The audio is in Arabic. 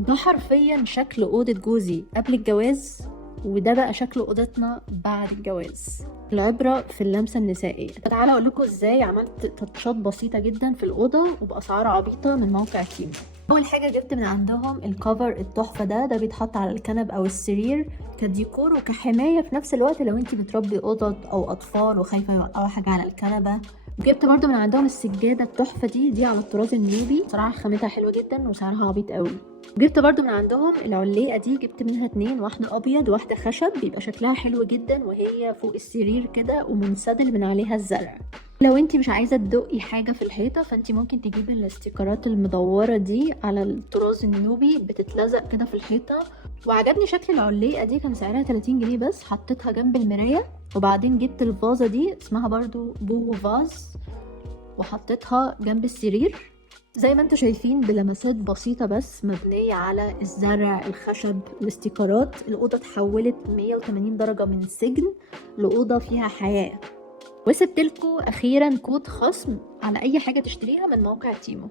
ده حرفيا شكل أوضة جوزي قبل الجواز، وده بقى شكل أوضتنا بعد الجواز. العبرة في اللمسة النسائية. تعالى أقول لكم إزاي عملت تاتشات بسيطة جدا في الأوضة وبأسعار عبيطة من موقع تيمو. أول حاجة جبت من عندهم الكفر التحفة ده بيتحط على الكنب أو السرير كديكور وكحماية في نفس الوقت لو انتي بتربي قطط أو أطفال وخايفة يوقعوا حاجة على الكنبة. جبت برضو من عندهم السجادة التحفة دي على الطراز النوبي، صراحة خامتها حلوة جدا وسعرها عبيط قوي. جبت برضو من عندهم العليقة دي، جبت منها اتنين، واحدة ابيض واحدة خشب، بيبقى شكلها حلو جدا وهي فوق السرير كده ومنسدل من عليها الزرع. لو انتي مش عايزة تدقي حاجة في الحيطة فانتي ممكن تجيبي الاستيكرات المدورة دي على الطراز النوبي، بتتلزق كده في الحيطة. وعجبني شكل العليقة دي، كان سعرها 30 جنيه بس. حطيتها جنب المراية، وبعدين جبت الفازة دي اسمها برضو بو فاز وحطيتها جنب السرير زي ما انتوا شايفين، بلمسات بسيطة بس مبنية على الزرع، الخشب، الاستيكرات. الأوضة اتحولت 180 درجة من سجن لأوضة فيها حياة. وسبتلكوا أخيرا كود خصم على أي حاجة تشتريها من موقع تيمو.